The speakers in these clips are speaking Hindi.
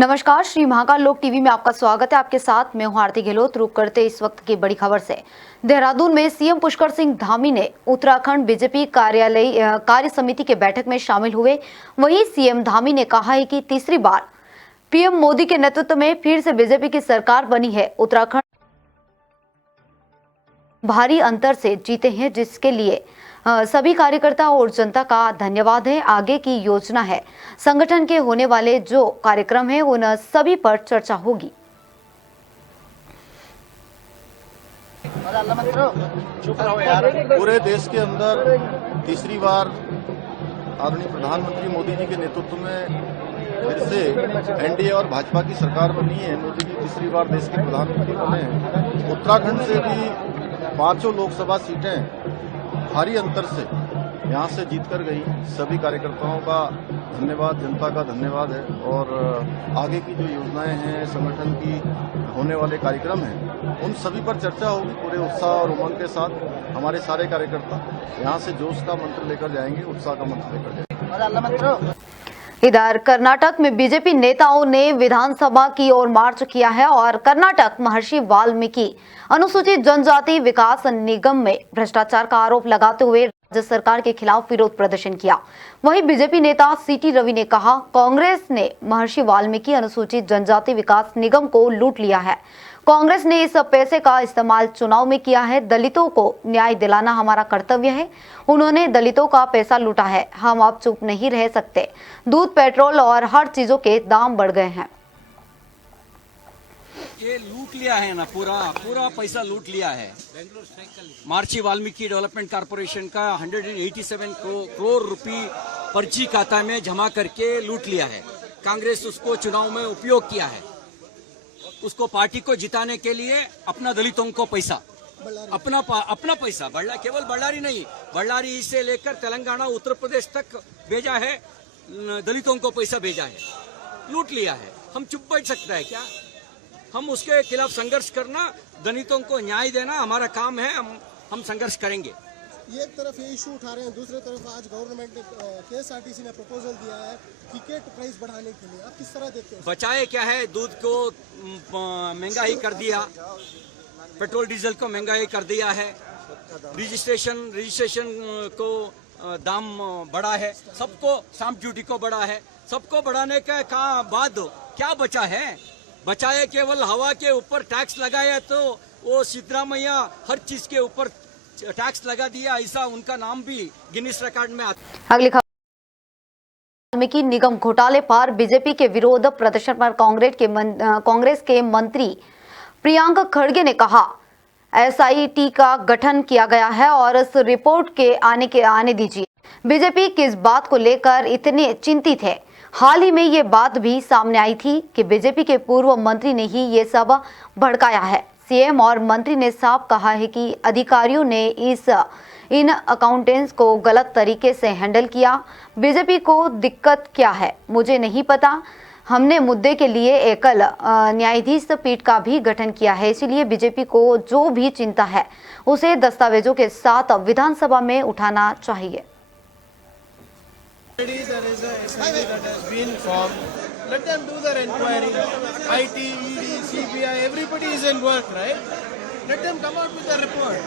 नमस्कार, श्री महाकाल लोक टीवी में आपका स्वागत है। आपके साथ मैं हूं आरती गहलोत। रुक करते इस वक्त की बड़ी खबर से। देहरादून में सीएम पुष्कर सिंह धामी ने उत्तराखंड बीजेपी कार्य समिति के बैठक में शामिल हुए। वहीं सीएम धामी ने कहा है कि तीसरी बार पीएम मोदी के नेतृत्व में फिर से बीजेपी की सरकार बनी है। उत्तराखंड भारी अंतर से जीते हैं, जिसके लिए सभी कार्यकर्ता और जनता का धन्यवाद है। आगे की योजना है, संगठन के होने वाले जो कार्यक्रम है उन सभी पर चर्चा होगी। पूरे देश के अंदर तीसरी बार आदरणीय प्रधानमंत्री मोदी जी के नेतृत्व में फिर से एनडीए और भाजपा की सरकार बनी है। मोदी जी तीसरी बार देश के प्रधानमंत्री बने हैं। उत्तराखंड से भी 5 लोकसभा सीटें भारी अंतर से यहां से जीतकर गई। सभी कार्यकर्ताओं का धन्यवाद, जनता का धन्यवाद है। और आगे की जो योजनाएं हैं, संगठन की होने वाले कार्यक्रम हैं, उन सभी पर चर्चा होगी। पूरे उत्साह और उमंग के साथ हमारे सारे कार्यकर्ता यहां से जोश का मंत्र लेकर जाएंगे, उत्साह का मंत्र लेकर जाएंगे। इधर कर्नाटक में बीजेपी नेताओं ने विधानसभा की ओर मार्च किया है और कर्नाटक महर्षि वाल्मीकि अनुसूचित जनजाति विकास निगम में भ्रष्टाचार का आरोप लगाते हुए राज्य सरकार के खिलाफ विरोध प्रदर्शन किया। वहीं बीजेपी नेता सीटी रवि ने कहा, कांग्रेस ने महर्षि वाल्मीकि अनुसूचित जनजाति विकास निगम को लूट लिया है। कांग्रेस ने इस पैसे का इस्तेमाल चुनाव में किया है। दलितों को न्याय दिलाना हमारा कर्तव्य है। उन्होंने दलितों का पैसा लूटा है। हम अब चुप नहीं रह सकते। दूध, पेट्रोल और हर चीजों के दाम बढ़ गए हैं। ये लूट लिया है ना, पूरा पैसा लूट लिया है। महर्षि वाल्मीकि डेवलपमेंट कॉर्पोरेशन का 187 करोड़ रुपए पर्ची खाता में जमा करके लूट लिया है। कांग्रेस उसको चुनाव में उपयोग किया है। उसको पार्टी को जिताने के लिए अपना दलितों को पैसा, अपना पैसा, केवल बಳ್ಳारी नहीं, बಳ್ಳारी से लेकर तेलंगाना, उत्तर प्रदेश तक भेजा है। दलितों को पैसा भेजा है, लूट लिया है। हम चुप बैठ सकता है क्या? हम उसके खिलाफ संघर्ष करना, दलितों को न्याय देना हमारा काम है। हम संघर्ष करेंगे। एक तरफ ये इशू उठा रहे हैं, दूसरी तरफ आज गवर्नमेंट ने केएसआरटीसी ने प्रपोजल दिया है टिकट प्राइस बढ़ाने के लिए। आप किस तरह देखते हैं? बचाए क्या है? दूध को महंगाई कर दिया, पेट्रोल डीजल को महंगाई कर दिया है, रजिस्ट्रेशन को दाम बढ़ा है, सबको स्टाम्प ड्यूटी को बढ़ा है। सबको बढ़ाने के बाद क्या बचा है? बचाए केवल हवा के ऊपर टैक्स लगाया, तो वो सिद्धरामैया हर चीज के ऊपर टैक्स लगा दिया। ऐसा उनका नाम भी गिनीज रिकॉर्ड में आता। अगली खबर, वाल्मीकि निगम घोटाले पर बीजेपी के विरोध प्रदर्शन पर कांग्रेस के मंत्री प्रियंक खड़गे ने कहा, एसआईटी का गठन किया गया है और इस रिपोर्ट के आने दीजिए। बीजेपी किस बात को लेकर इतने चिंतित है? हाल ही में ये बात भी सामने आई थी कि बीजेपी के पूर्व मंत्री ने ही ये सब भड़काया है। सीएम और मंत्री ने साफ कहा है कि अधिकारियों ने इन अकाउंटेंट्स को गलत तरीके से हैंडल किया। बीजेपी को दिक्कत क्या है मुझे नहीं पता। हमने मुद्दे के लिए एकल न्यायाधीश पीठ का भी गठन किया है। इसलिए बीजेपी को जो भी चिंता है उसे दस्तावेजों के साथ विधानसभा में उठाना चाहिए। There is a SIT that has been formed. Let them do their inquiry. IT, ED, CBI, everybody is in work, right? Let them come out with a report.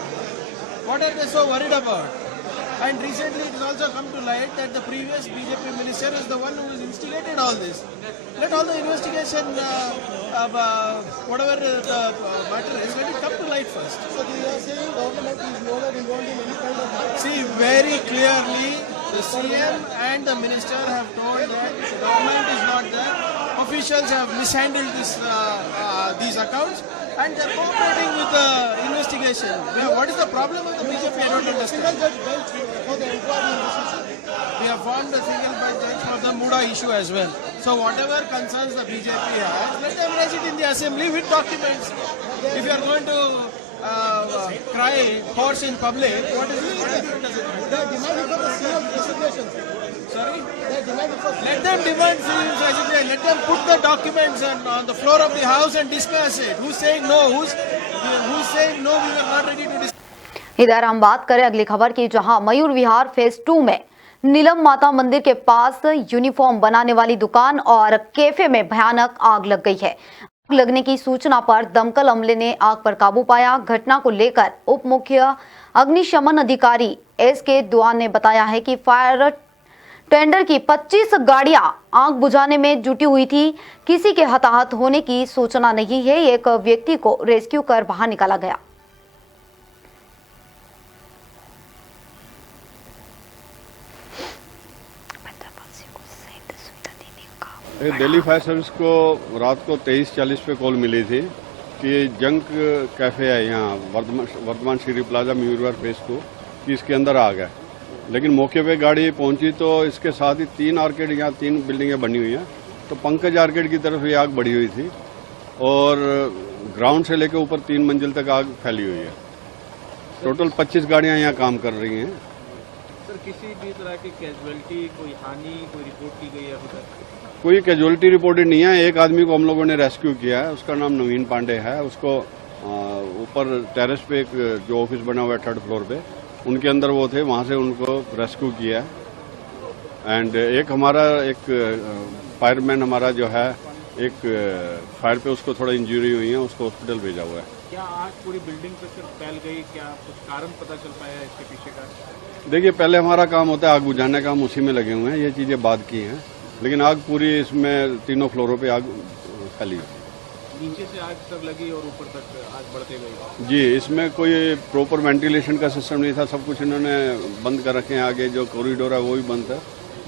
What are they so worried about? And recently it has also come to light that the previous BJP minister is the one who has instigated all this. Let all the investigation, whatever the matter is, let it come to light first. So they are saying government is no longer involved in any kind of... See, very clearly, the CM and the minister have told that the government is not there. Officials have mishandled these accounts and they are cooperating with the investigation. What is the problem with the BJP? I don't understand. Single judge bench for the inquiry in this issue. We have formed a single judge for the Muda issue as well. So whatever concerns the BJP has, let them raise it in the assembly with documents. If you are going to cry horse in public, what is it? They are demanding for the CM resignation. Sorry? They are demanding for... Let them demand CM resignation. Let them put the documents on the floor of the house and discuss it. Who's saying no? Who's saying no? We were not ready to discuss. इधर हम बात करें अगली खबर की, जहां मयूर विहार फेज 2 में नीलम माता मंदिर के पास यूनिफॉर्म बनाने वाली दुकान और कैफे में भयानक आग लग गई है। आग लगने की सूचना पर दमकल अमले ने आग पर काबू पाया। घटना को लेकर उप मुख्य अग्निशमन अधिकारी एस.के. दुआ ने बताया है कि फायर टेंडर की 25 गाड़ियां आग बुझाने में जुटी हुई थी। किसी के हताहत होने की सूचना नहीं है। एक व्यक्ति को रेस्क्यू कर बाहर निकाला गया। दिल्ली फायर सर्विस को रात को 23:40 पे कॉल मिली थी कि जंक कैफे है यहाँ वर्धमान श्री प्लाजा म्यूरवर फेस 2 कि इसके अंदर आग है। लेकिन मौके पे गाड़ी पहुंची तो इसके साथ ही 3 आर्केड, यहाँ 3 बिल्डिंगें बनी हुई हैं, तो पंकज आर्केड की तरफ ये आग बढ़ी हुई थी और ग्राउंड से लेकर ऊपर 3 मंजिल तक आग फैली हुई है। टोटल 25 गाड़ियाँ यहाँ काम कर रही हैं। सर, किसी भी तरह की कैजुअलिटी, कोई हानि, कोई रिपोर्ट की गई है अभी तक? कोई कैजुअलिटी रिपोर्टेड नहीं है। एक आदमी को हम लोगों ने रेस्क्यू किया है, उसका नाम नवीन पांडे है। उसको ऊपर टेरेस पे एक जो ऑफिस बना हुआ है 3rd फ्लोर पे, उनके अंदर वो थे, वहाँ से उनको रेस्क्यू किया है। एंड एक हमारा फायरमैन हमारा जो है, एक फायर पे उसको थोड़ा इंजरी हुई है, उसको हॉस्पिटल भेजा हुआ है। क्या आग पूरी बिल्डिंग पे सिर्फ फैल गई? क्या कुछ कारण पता चल पाया इसके पीछे का? देखिए, पहले हमारा काम होता है आग बुझाने का, हम उसी में लगे हुए हैं, ये चीज़ें बाद की हैं। लेकिन आग पूरी इसमें 3 फ्लोरों पे आग फैली। नीचे से आग सब लगी और ऊपर तक आग बढ़ते गई? जी, इसमें कोई प्रॉपर वेंटिलेशन का सिस्टम नहीं था। सब कुछ इन्होंने बंद कर रखे हैं। आगे जो कॉरिडोर है वो भी बंद है,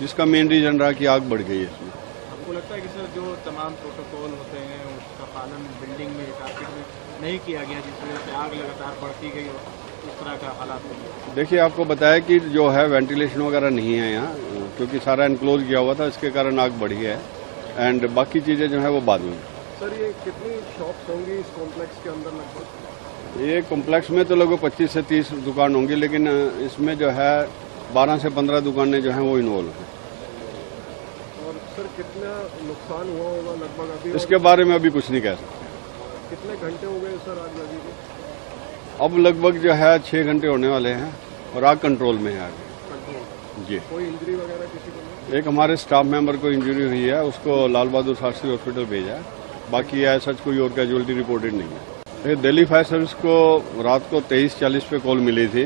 जिसका मेन रीजन रहा कि आग बढ़ गई है इसमें। आपको लगता है कि सर जो तमाम प्रोटोकॉल होते हैं उसका पालन बिल्डिंग में, टारगेट में नहीं किया गया, जिस वजह से आग लगातार बढ़ती गई और इस तरह का हालात हो गया? देखिए, आपको बताया कि जो है वेंटिलेशन वगैरह नहीं है यहाँ, क्योंकि सारा एनक्लोज किया हुआ था, इसके कारण आग बढ़ी है। एंड बाकी चीज़ें जो है वो बाद में। सर, ये कितनी शॉप्स होंगी इस कॉम्प्लेक्स के अंदर लगभग? ये कॉम्प्लेक्स में तो लगभग 25 से 30 दुकान होंगी, लेकिन इसमें जो है 12 से 15 दुकानें जो हैं वो इन्वॉल्व हैं। और सर, कितना नुकसान हुआ होगा लगभग अभी? इसके बारे में अभी कुछ नहीं कह सकते। कितने घंटे हो गए सर आग लगी को? अब लगभग जो है 6 घंटे होने वाले हैं और आग कंट्रोल में है आगे। जी। कोई इंजरी वगैरह किसी को नहीं? एक हमारे स्टाफ मेंबर को इंजरी हुई है, उसको लाल बहादुर शास्त्री हॉस्पिटल भेजा है। बाकी ऐसा कोई और कैजुअलिटी रिपोर्टेड नहीं है। दिल्ली फायर सर्विस को रात को 23:40 पे कॉल मिली थी